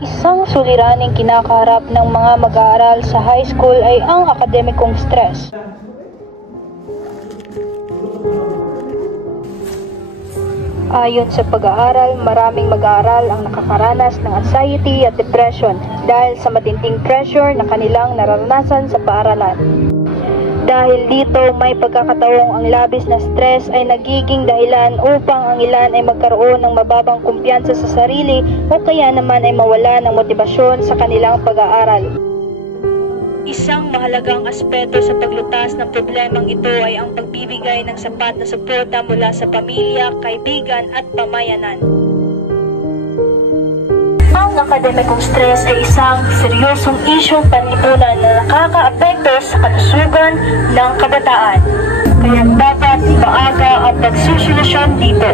Isang suliraning kinakaharap ng mga mag-aaral sa high school ay ang akademikong stress. Ayon sa pag-aaral, maraming mag-aaral ang nakakaranas ng anxiety at depression dahil sa matinding pressure na kanilang nararanasan sa paaralan. Dahil dito, may pagkakataong ang labis na stress ay nagiging dahilan upang ang ilan ay magkaroon ng mababang kumpiyansa sa sarili o kaya naman ay mawala ng motibasyon sa kanilang pag-aaral. Isang mahalagang aspeto sa paglutas ng problemang ito ay ang pagbibigay ng sapat na suporta mula sa pamilya, kaibigan at pamayanan. Ang akademikong stress ay isang seryosong isyong panlipunan na nakakaapekto sa kalusugan ng kabataan. Kaya dapat maaga ang pagsosolusyon dito.